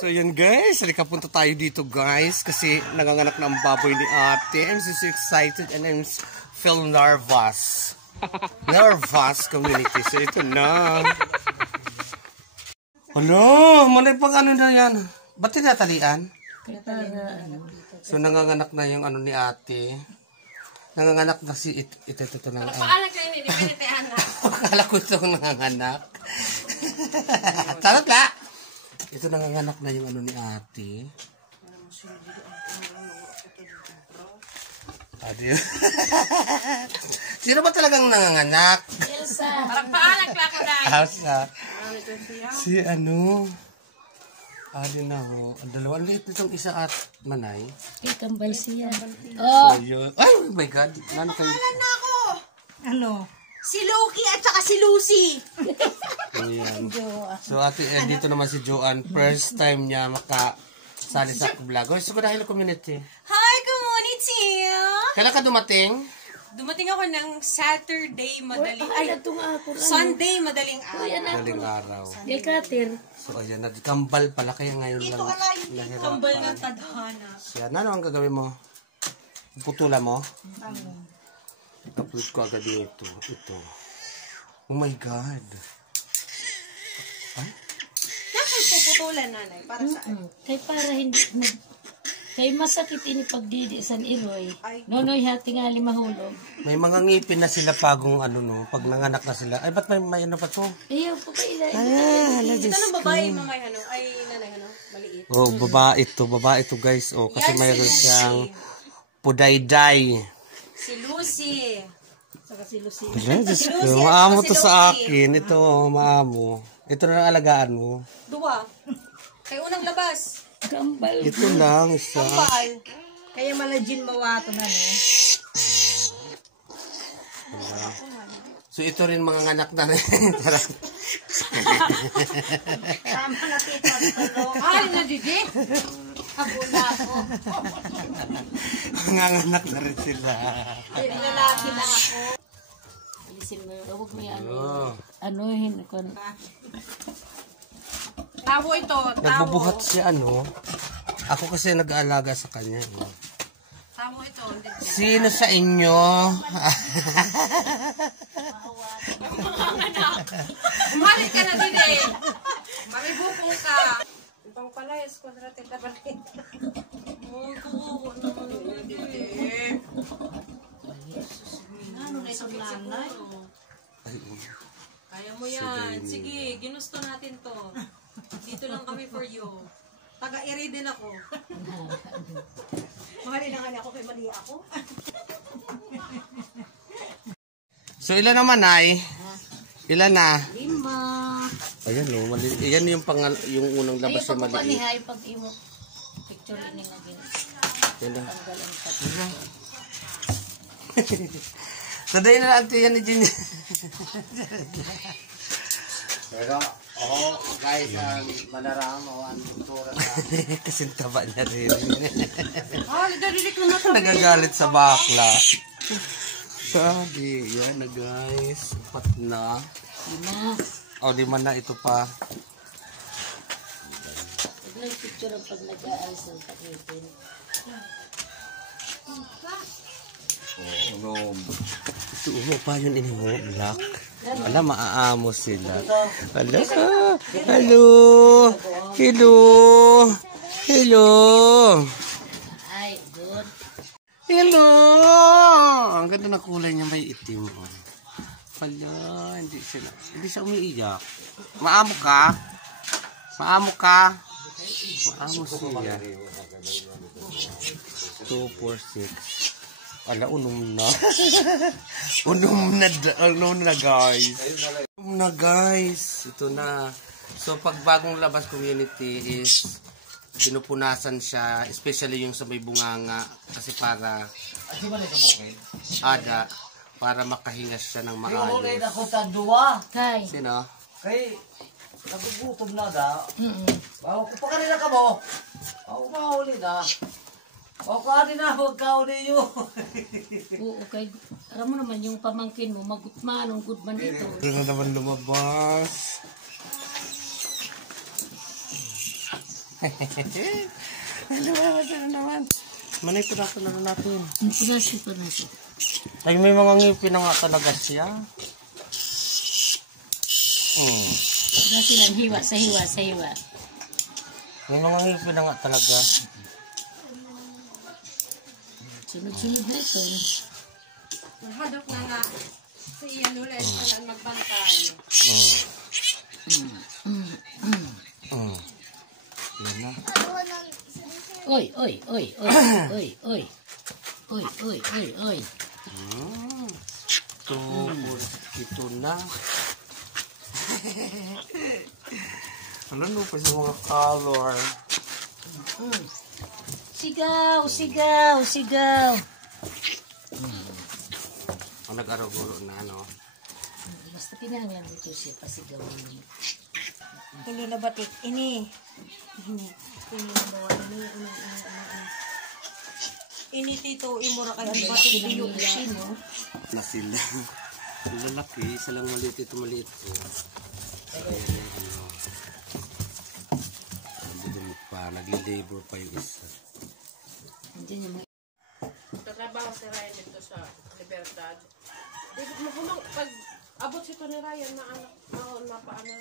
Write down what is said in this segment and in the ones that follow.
So yun guys, halika punta tayo dito guys kasi nanganganak na ang baboy ni ate. I'm so excited and I'm feel nervous. Nervous community. So ito na. Hello, mali pang ano na yan. Ba't tinatalian? So nanganganak na yung ano ni ate. Nanganganak na si ito na. Paalag kayo ni Piniteana. Akala ko ito nanganganak. Charot la! Ito nanganganak na yung ano ni ate. Adi. Sino ba talagang nanganganak? Elsa. Parang paalag pa ako dahil. Elsa. Si ano? Adi na ho. Ang dalawa. Liit nitong isa at manay. Kambal siya. Oh! So, yun. Ay, oh my God. Ano kayo? Paalag na ako. Ano? Si Loki at saka si Lucy. Ayan. So ate, dito naman si Joanne. First time niya makasali sa vlog. Gusto ko dahil community. Hi, community! Kailan ka dumating? Dumating ako ng Saturday madaling Ay, Sunday madaling araw. Galing araw. Kater. So ayan, kambal pala kaya ngayon Dito lang. ka lang yung kambal ng tadhana. So yan, ano ang gagawin mo? Putula mo? Upload ko agad dito. Ito. Oh my God. Ay? Bakit puputulan, nanay? Para saan? Kay para hindi kay masakit ini pagdidi san iloy. Ay. Nonoy hati nga mahulog. May mga ngipin na sila pagong ano no, pag nanganak na sila. Ay, ba't may ano pa to? Ayaw po pa ila. Ito ng babae, mamay, ano? Ay, nanay, ano? Maliit. Oh, babae to guys. Oh, kasi Yan, mayroon si siyang pudayday. Si Lucy. Saka si Lucy. Diyos ko, maamo to sa akin. Ito, maamo. Ito na ang alagaan mo. Dua. Kay unang labas. Kambal. Ito lang, isa. Kambal. Kaya malajin mawato na, no? So, ito rin mga anak na rin. Tama na tita. Ay, nadidi. Habula ako. Mga anak na rin sila. Ay, lalaki na ako. Ilisin mo, huwag mo yan. Oh. Anuhin ko. Tawo ito, tawo. Nagbubuhat siya, ano. Ako kasi nag-aalaga sa kanya. Tawo ito. Sino sa inyo? Umali ka na din eh. Maribukong ka. Itong pala, esquadrate na balik. Oh, kukuha naman din. Ano na isang nanay? Kaya mo yan. Sige, ginusto natin to. Dito lang kami for you. Taga-iri din ako. Mahali na nga ako kay mali ako. So, ilan naman ay? Ilan na? 5. Ayan o, yan yung, yung unang labas Ayaw na pa ni maliit. hay pag imo picture ini nga gini. Yan na. Tanggalan pa. Sadayin na natin yan ni Jin. Pero, guys, malarang ang kultura sa... Kasing taba niya rin. Dalilik ko na to. Nagagalit sa bakla. Sabi, yan na guys. 4 na. 5. O, 5 na ito pa. Huwag lang picture ang pag nag-aalis ng takitin. Ito pa yun ini mo, black. Alam, maaamo sila. Hello. Hello. Hello. Hello. Ay, good. Hello. Ang ganda na kulay niya, may itim. Hala, hindi siya umiiyak. Maamo ka? Maamo ka? Maamo siya. 2, 4, 6. Ala, unom na. Unom na guys. Unom na guys. Ito na. So, pag bagong labas community is pinupunasan siya. Especially yung sa may bunganga. Kasi para para makahinga siya ng maayos. ako tadua. Kay. Sino? Kay, nagugutom na da. Bawa ko pa kanina ka mo. Ako mahuli na. O kani na, huwag ka uli yun. Oo, kay alam mo naman yung pamangkin mo, magutman, ang goodman ito. Ito na naman lumabas. Ano ba naman? Manay pinaso na natin. Punasi. Ay, may mga ngipin na nga talaga siya. Punasi lang, hiwa. May mga ngipin na nga talaga. Sunod-sunod na ito. Mahadok na nga. Si Ian ulit sa lang magbantay. Yan na. Oy. Ito na. Ano pa sa mga color? Sigaw. Ang nag-aragulo na, ano? Basta pinanglan ito siya, pasigawan. Tulo na batik. Ini na bawa. Ini tito, imura kayo. Ang batik tiyo. Na sila. Lalaki, isa lang maliit ito. Nagdudumot pa, nag-labor pa yung isa. Andiyan yung mga... Trabaho si Ryan dito sa Libertad. Pag abot si Tony Ryan, paano?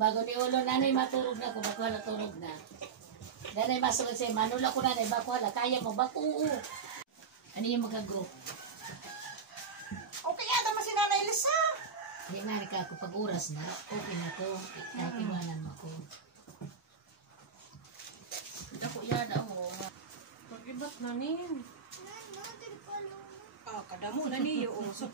Bago ni ulo, nanay maturog na ko, bako wala turog na. Nanay masunod sa'yo, manula ko nanay, bako wala, kaya mo, bako oo. Ano yung mag-agro? Okay, ada mo si Nanay Lisa. Hindi man ka ako, pag oras na, okay na to, nakiwanan mo ko. Dako yada mo. Pag-ibat na nin. Kadamo na niyo, sup